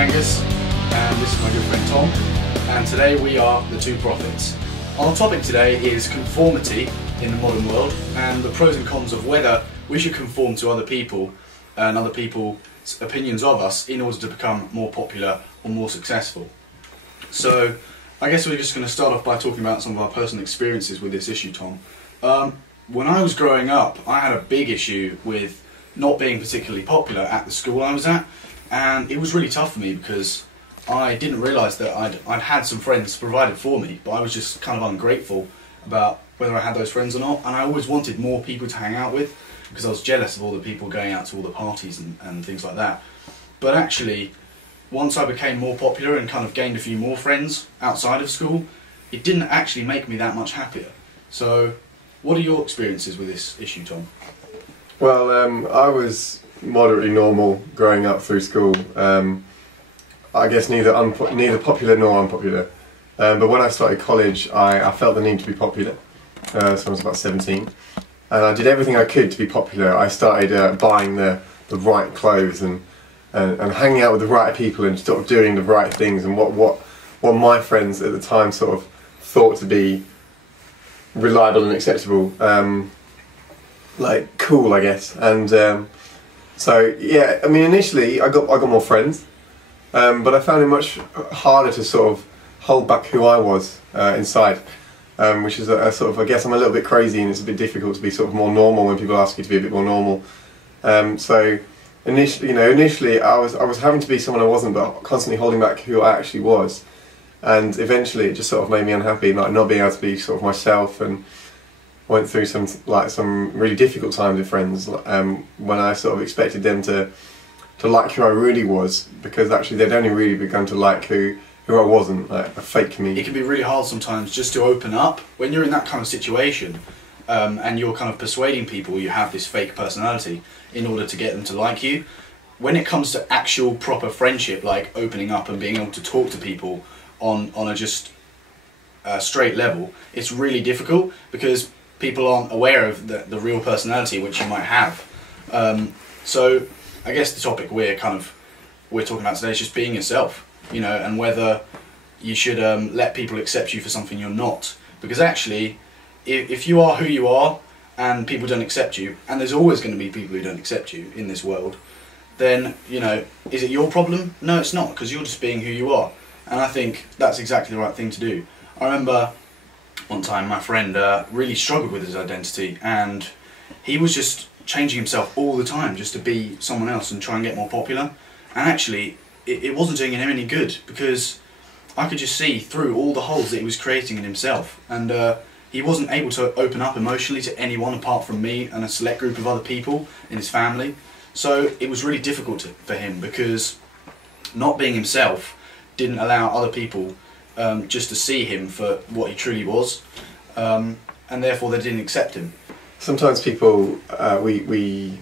Angus, and this is my good friend Tom, and today we are the two prophets. Our topic today is conformity in the modern world and the pros and cons of whether we should conform to other people and other people's opinions of us in order to become more popular or more successful. So I guess we're just going to start off by talking about some of our personal experiences with this issue, Tom. When I was growing up, I had a big issue with not being particularly popular at the school I was at, and it was really tough for me because I didn't realise that I'd had some friends provided for me, but I was just kind of ungrateful about whether I had those friends or not, and I always wanted more people to hang out with because I was jealous of all the people going out to all the parties and things like that. But actually, once I became more popular and kind of gained a few more friends outside of school, it didn't actually make me that much happier. So what are your experiences with this issue, Tom? Well, I was moderately normal growing up through school. I guess neither popular nor unpopular. But when I started college, I felt the need to be popular. So I was about 17, and I did everything I could to be popular. I started buying the right clothes and hanging out with the right people and sort of doing the right things and what my friends at the time sort of thought to be reliable and acceptable. Like cool, I guess. And so yeah, I mean, initially I got more friends, but I found it much harder to sort of hold back who I was inside, which is a sort of, I guess I'm a little bit crazy and it's a bit difficult to be sort of more normal when people ask you to be a bit more normal. So initially I was having to be someone I wasn't, but constantly holding back who I actually was, and eventually it just sort of made me unhappy, like not being able to be sort of myself, and went through some really difficult times with friends when I sort of expected them to like who I really was, because actually they'd only really begun to like who I wasn't, like a fake me. It can be really hard sometimes just to open up when you're in that kind of situation, and you're kind of persuading people you have this fake personality in order to get them to like you. When it comes to actual proper friendship, like opening up and being able to talk to people on a just straight level, it's really difficult because people aren't aware of the real personality which you might have. So I guess the topic we're talking about today is just being yourself, you know, and whether you should let people accept you for something you're not. Because actually, if you are who you are and people don't accept you, and there's always going to be people who don't accept you in this world, then, you know, is it your problem? No, it's not, because you're just being who you are. And I think that's exactly the right thing to do. I remember one time my friend really struggled with his identity, and he was just changing himself all the time just to be someone else and try and get more popular. And actually it wasn't doing him any good, because I could just see through all the holes that he was creating in himself, and he wasn't able to open up emotionally to anyone apart from me and a select group of other people in his family. So it was really difficult for him, because not being himself didn't allow other people just to see him for what he truly was, and therefore they didn't accept him. Sometimes people, we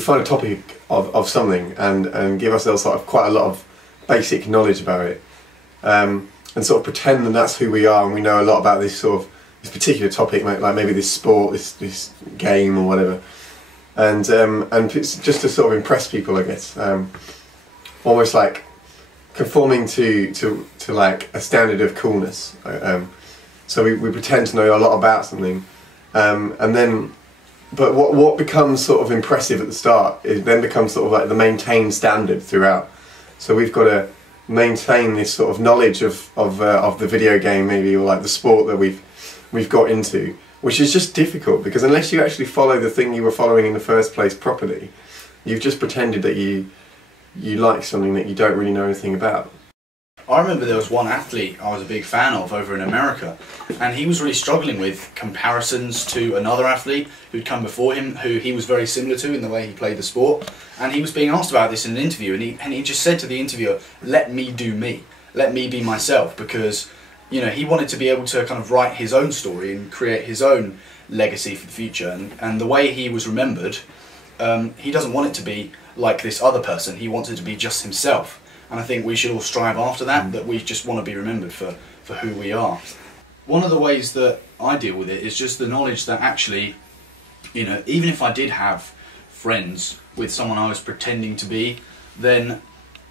find a topic of something and give ourselves sort of quite a lot of basic knowledge about it, and sort of pretend that that's who we are and we know a lot about this particular topic, like maybe this sport, this game or whatever, and it's just to sort of impress people, I guess, almost like conforming to like a standard of coolness. So we pretend to know a lot about something, and then, but what becomes sort of impressive at the start, it then becomes sort of like the maintained standard throughout. So we've got to maintain this sort of knowledge of the video game, maybe, or like the sport that we've got into, which is just difficult, because unless you actually follow the thing you were following in the first place properly, you've just pretended that you like something that you don't really know anything about. I remember there was one athlete I was a big fan of over in America, and he was really struggling with comparisons to another athlete who'd come before him, who he was very similar to in the way he played the sport. And he was being asked about this in an interview, and he just said to the interviewer, "Let me do me, let me be myself," because, you know, he wanted to be able to kind of write his own story and create his own legacy for the future. And the way he was remembered, he doesn't want it to be like this other person. He wants it to be just himself. And I think we should all strive after that we just want to be remembered for who we are. One of the ways that I deal with it is just the knowledge that actually, you know, even if I did have friends with someone I was pretending to be, then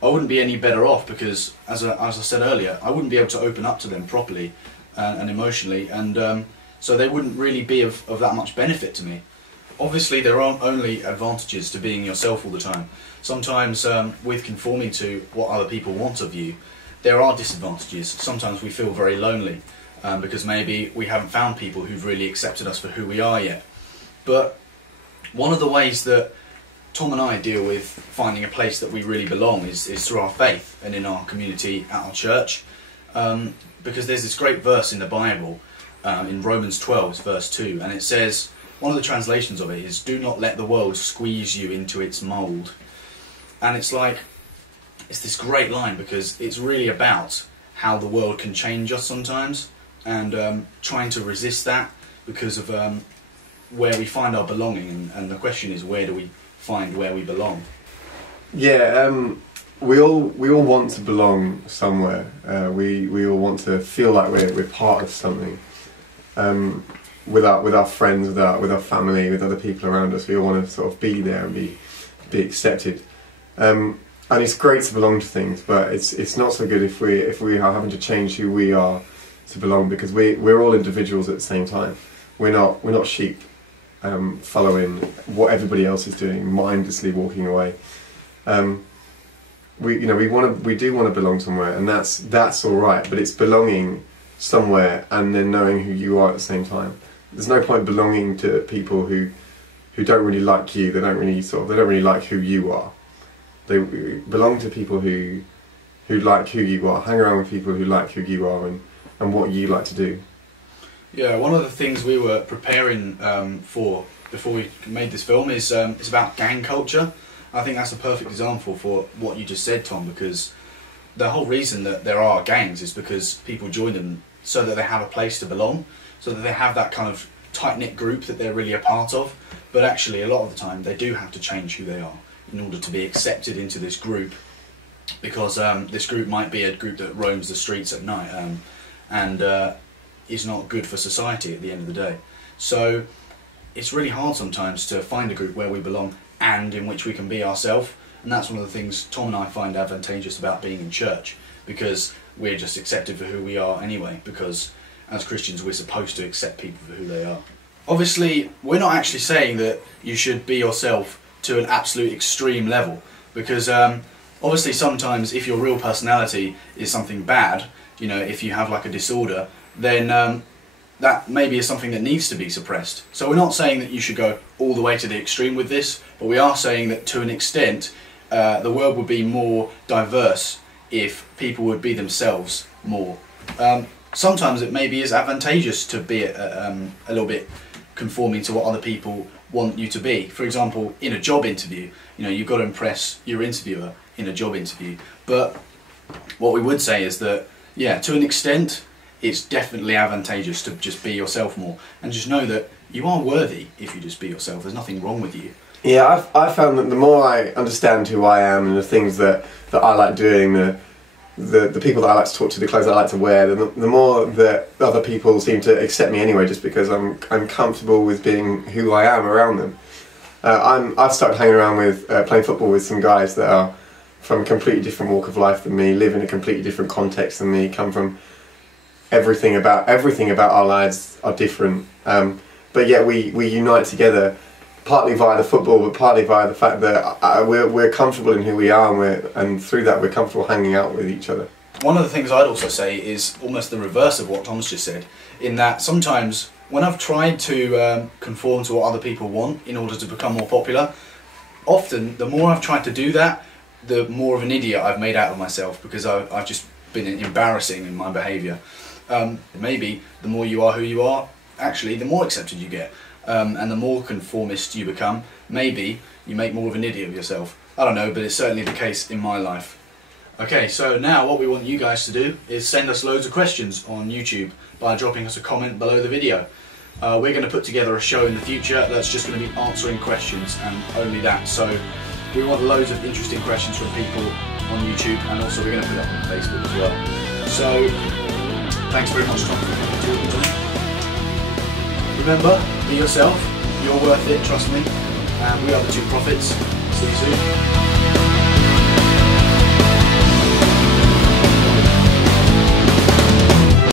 I wouldn't be any better off, because as I said earlier, I wouldn't be able to open up to them properly and emotionally, and so they wouldn't really be of that much benefit to me. Obviously there aren't only advantages to being yourself all the time. Sometimes with conforming to what other people want of you, there are disadvantages. Sometimes we feel very lonely because maybe we haven't found people who've really accepted us for who we are yet. But one of the ways that Tom and I deal with finding a place that we really belong is through our faith and in our community at our church. Because there's this great verse in the Bible, in Romans 12 verse 2, and it says, one of the translations of it is, "Do not let the world squeeze you into its mould." And it's like, it's this great line, because it's really about how the world can change us sometimes, and trying to resist that because of where we find our belonging, and the question is, where do we find where we belong? Yeah, we all want to belong somewhere. We all want to feel like we're part of something. With our friends, with our family, with other people around us, we all want to sort of be there and be accepted. And it's great to belong to things, but it's not so good if we are having to change who we are to belong, because we're all individuals at the same time. We're not sheep following what everybody else is doing, mindlessly walking away. We do want to belong somewhere, and that's all right. But it's belonging somewhere and then knowing who you are at the same time. There's no point belonging to people who don't really like you. They don't really like who you are. They belong to people who like who you are. Hang around with people who like who you are and what you like to do. Yeah, one of the things we were preparing for before we made this film is it's about gang culture. I think that's a perfect example for what you just said, Tom, because the whole reason that there are gangs is because people join them so that they have a place to belong, so that they have that kind of tight-knit group that they're really a part of. But actually, a lot of the time, they do have to change who they are in order to be accepted into this group, because this group might be a group that roams the streets at night and is not good for society at the end of the day. So it's really hard sometimes to find a group where we belong and in which we can be ourselves, and that's one of the things Tom and I find advantageous about being in church, because we're just accepted for who we are anyway, because as Christians we're supposed to accept people for who they are. Obviously we're not actually saying that you should be yourself to an absolute extreme level, because obviously sometimes if your real personality is something bad, you know, if you have like a disorder, then that maybe is something that needs to be suppressed. So we're not saying that you should go all the way to the extreme with this, but we are saying that to an extent the world would be more diverse if people would be themselves more. Sometimes it maybe is advantageous to be a little bit conforming to what other people want you to be. For example, in a job interview, you know, you've got to impress your interviewer in a job interview. But what we would say is that, yeah, to an extent, it's definitely advantageous to just be yourself more, and just know that you are worthy if you just be yourself. There's nothing wrong with you. Yeah, I've found that the more I understand who I am and the things that I like doing, the people that I like to talk to, the clothes that I like to wear, the more that other people seem to accept me anyway, just because I'm comfortable with being who I am around them. I've started hanging around with playing football with some guys that are from a completely different walk of life than me, live in a completely different context than me, come from everything about our lives are different, but yet we unite together, partly via the football, but partly via the fact that we're comfortable in who we are, and through that we're comfortable hanging out with each other. One of the things I'd also say is almost the reverse of what Tom's just said, in that sometimes when I've tried to conform to what other people want in order to become more popular, often the more I've tried to do that, the more of an idiot I've made out of myself, because I've just been embarrassing in my behaviour. Maybe the more you are who you are, actually the more accepted you get, and the more conformist you become, maybe you make more of an idiot of yourself. I don't know, but it's certainly the case in my life. Okay, so now what we want you guys to do is send us loads of questions on YouTube by dropping us a comment below the video. We're going to put together a show in the future that's just going to be answering questions and only that. So we want loads of interesting questions from people on YouTube, and also we're going to put it up on Facebook as well. So thanks very much, Tom, for talking to me. Remember, be yourself, you're worth it, trust me, and we are the two prophets. See you soon.